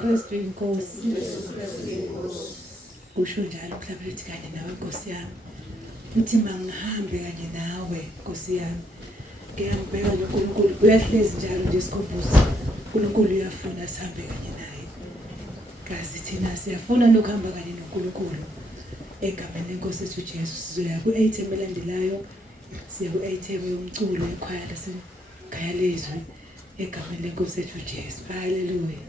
Kristu inkosi. Usho njalo mhlawumbe lithi kanye nawe Nkosi yami. Uthi mangihambe kanye nawe Nkosi yami. Ngiyambeka uNkulunkulu uyahlezi njalo nje isikhumbuzo. uNkulunkulu uyafuna sihambe kanye naye. Kazi thina siyafuna nokuhamba kanye noNkulunkulu. Egameni leNkosi yethu Jesu sizoya ku-8 elandelayo. Siya ku-8 yomculo ekhaya lasekhaya lezwi. Egameni leNkosi yethu Jesu. Hallelujah.